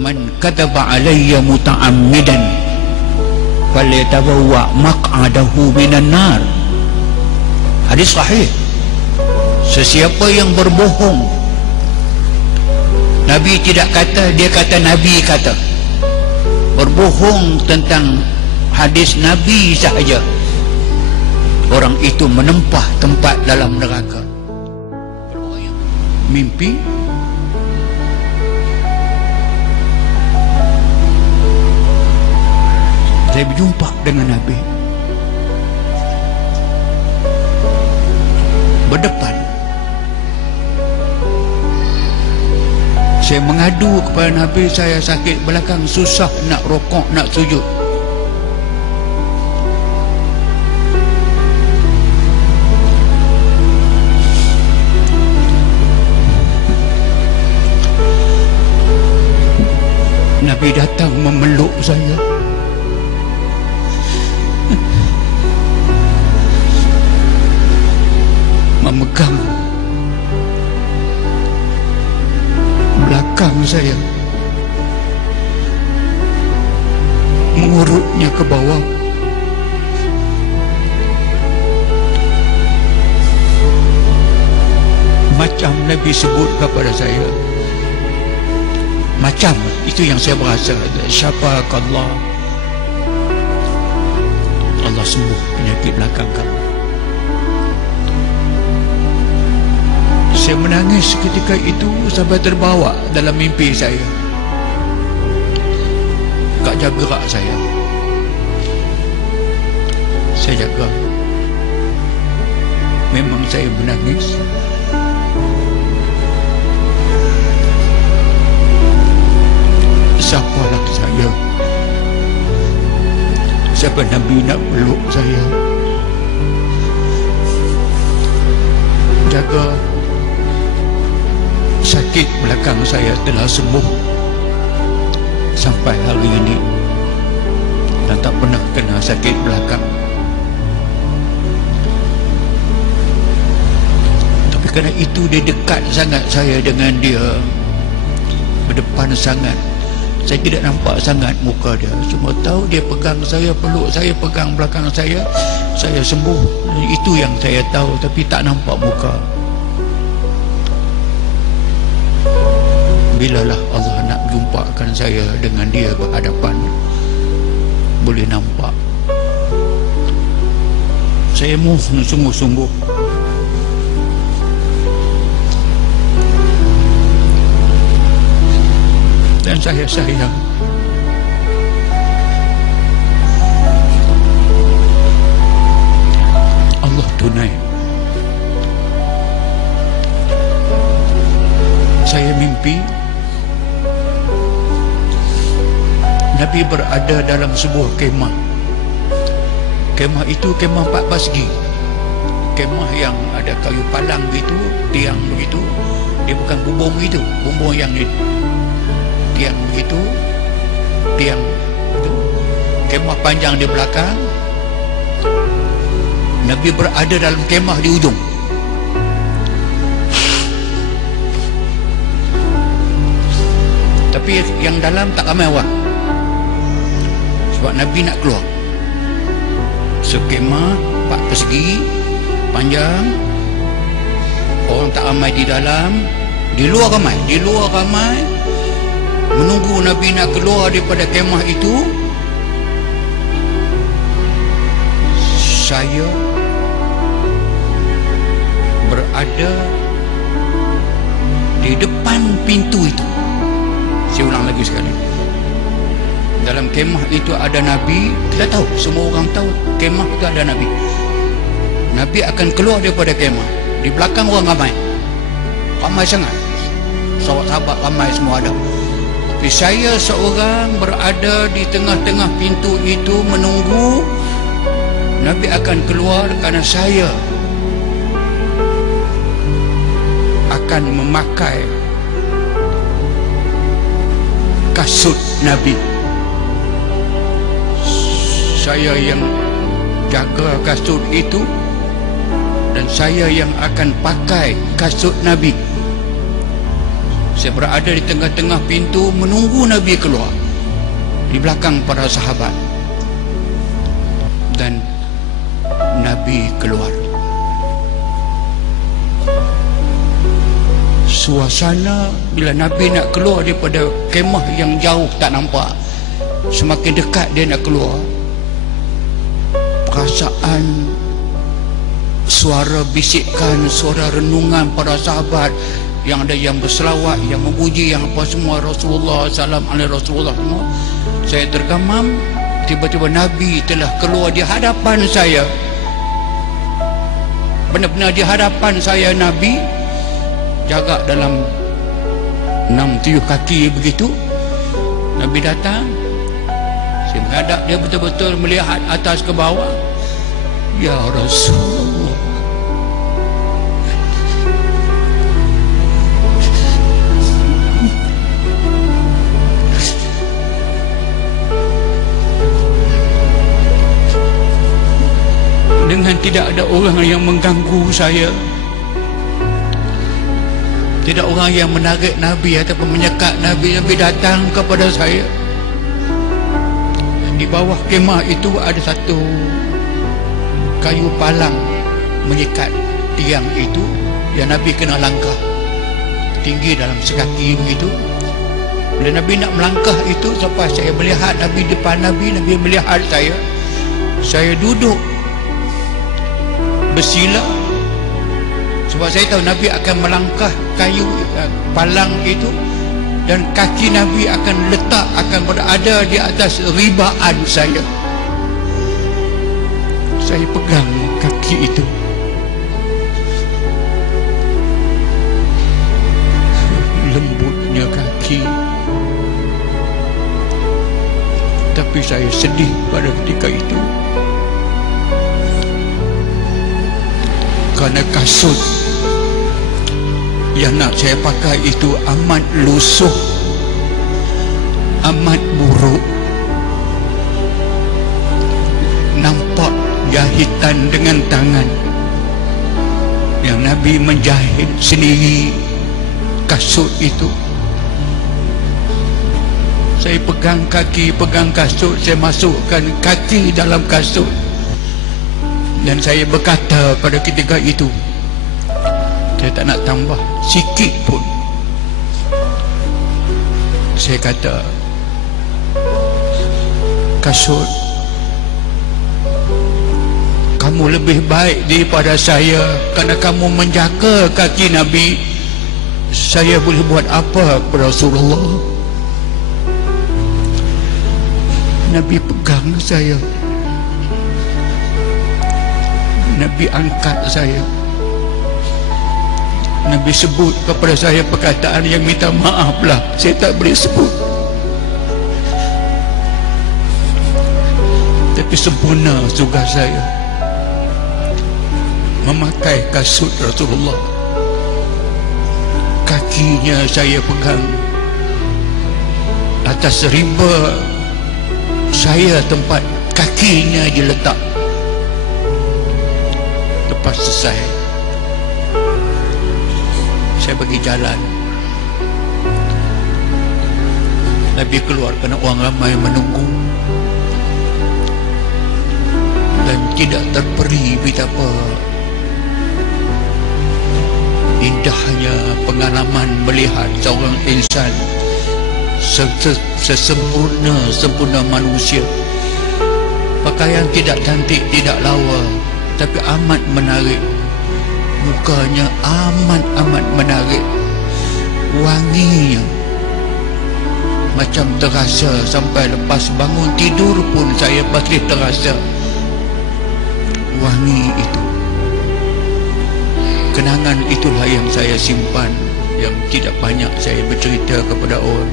man kadzaba alayya muta'ammidan falyatabawwa maq'adahu minan nar. Hadis sahih. Sesiapa yang berbohong, Nabi tidak kata, dia kata Nabi kata, berbohong tentang hadis Nabi sahaja, orang itu menempah tempat dalam neraka. Mimpi saya berjumpa dengan Nabi berdepan. Saya mengadu kepada Nabi, saya sakit belakang, susah nak rokok, nak sujud. Nabi datang memeluk saya. Memegang belakang saya, mengurutnya ke bawah. Macam Nabi sebut kepada saya, macam itu yang saya berasa, syafakallah, Allah sembuh penyakit belakang kamu. Saya menangis ketika itu sampai terbawa dalam mimpi saya. Kak jaga gerak saya. Saya jaga. Memang saya menangis. Siapalah saya? Siapa Nabi nak peluk saya? Jaga. Sakit belakang saya telah sembuh sampai hari ini, dan tak pernah kena sakit belakang. Tapi kerana itu dia dekat sangat saya dengan dia, berdepan sangat. Saya tidak nampak sangat muka dia, cuma tahu dia pegang saya, peluk saya, pegang belakang saya sembuh. Itu yang saya tahu, tapi tak nampak muka. Bilalah Allah nak jumpakan saya dengan dia berhadapan, boleh nampak. Saya mohon sungguh-sungguh, dan saya sayang. Allah tunai. Saya mimpi Nabi berada dalam sebuah kemah. Kemah itu kemah 4 persegi. Kemah yang ada kayu palang begitu, tiang begitu. Dia bukan bumbung begitu, bumbung yang ni, tiang begitu, tiang itu. Kemah panjang di belakang. Nabi berada dalam kemah di ujung. Tapi yang dalam tak ramai orang, sebab Nabi nak keluar. Sekemah 4 persegi panjang, orang tak ramai di dalam, di luar ramai, menunggu Nabi nak keluar daripada kemah itu. Saya berada di depan pintu itu. Saya ulang lagi sekali. Dalam kemah itu ada Nabi. Kita tahu, semua orang tahu kemah itu ada Nabi. Nabi akan keluar daripada kemah. Di belakang orang ramai sangat, sahabat-sahabat ramai semua ada. Tapi saya seorang berada di tengah-tengah pintu itu menunggu Nabi akan keluar, kerana saya akan memakai kasut Nabi. Saya yang jaga kasut itu, dan saya yang akan pakai kasut Nabi. Saya berada di tengah-tengah pintu menunggu Nabi keluar, di belakang para sahabat. Dan Nabi keluar. Suasana bila Nabi nak keluar daripada kemah yang jauh tak nampak, semakin dekat dia nak keluar, perasaan, suara bisikan, suara renungan para sahabat, yang ada yang berselawat, yang memuji, yang apa semua, Rasulullah, salam alaihi Rasulullah semua. Saya tergamam. Tiba-tiba Nabi telah keluar di hadapan saya, benar-benar di hadapan saya. Nabi jaga dalam 6-7 kaki begitu. Nabi datang, saya menghadap dia, betul-betul melihat atas ke bawah. Ya Rasulullah, dengan tidak ada orang yang mengganggu saya, tidak orang yang menarik Nabi ataupun menyekat Nabi. Nabi datang kepada saya. Di bawah kemah itu ada satu kayu palang mengikat tiang itu, yang Nabi kena langkah tinggi dalam sekaki begitu. Bila Nabi nak melangkah itu, sampai saya melihat Nabi depan Nabi, Nabi melihat saya. Saya duduk bersila, sebab saya tahu Nabi akan melangkah kayu palang itu, dan kaki Nabi akan letak, akan berada di atas ribaan saya. Saya pegang kaki itu, lembutnya kaki, tapi saya sedih pada ketika itu, kerana kasut yang nak saya pakai itu amat lusuh, amat buruk. Nampak jahitan dengan tangan yang Nabi menjahit sendiri kasut itu. Saya pegang kaki, pegang kasut, saya masukkan kaki dalam kasut, dan saya berkata pada ketika itu, saya tak nak tambah sikit pun. Saya kata, kasut, kamu lebih baik daripada saya, kerana kamu menjaga kaki Nabi. Saya boleh buat apa kepada Rasulullah? Nabi pegang saya, Nabi angkat saya, Nabi sebut kepada saya perkataan yang minta maaflah saya tak boleh sebut, tapi sempurna tugas saya memakai kasut Rasulullah. Kakinya saya pegang, atas rimba saya tempat kakinya diletak. Lepas selesai, saya bagi jalan. Nabi keluar kerana orang ramai menunggu, dan tidak terperi betapa indahnya pengalaman melihat seorang insan sesempurna manusia. Pakaian tidak cantik, tidak lawa, tapi amat menarik. Mukanya amat menarik. Wanginya macam terasa sampai lepas bangun tidur pun saya masih terasa wangi itu. Kenangan itulah yang saya simpan, yang tidak banyak saya bercerita kepada orang.